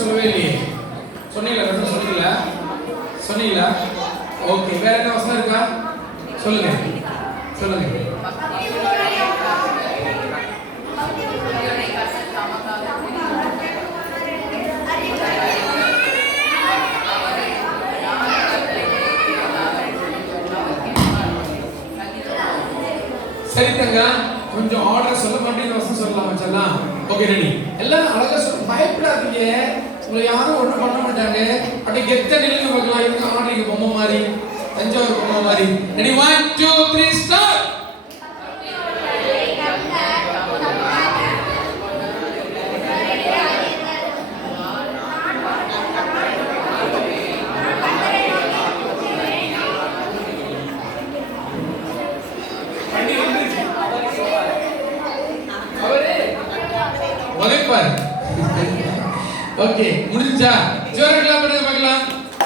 சொல்லவே இல்லையே. சொன்னீங்களா? ரெஃபரன்ஸ் சொன்னீங்களா? சொன்னீங்களா? ஓகே. வேற என்ன வசனம் இருக்கா? சொல்லுங்க. சொல்லுங்க. சரிங்க, கொஞ்சம் ஆர்டர் சொல்ல மாட்டேங்க, வசனம் சொல்லலாம் மச்சான். Okay ready. எல்லாம் அழகா சொல்ல, பயப்படாதீங்க. உங்களை யாரும் ஒன்றும் பண்ண மாட்டாங்க. அப்படியே கெத்த நில்லுங்க பார்க்கலாம். இவங்க ஆடுறீங்க பொம்மை மாதிரி, தஞ்சாவூர் பொம்மை மாதிரி. Ready 1 2 3 start. ஓகே முடிஞ்சா ஜோரா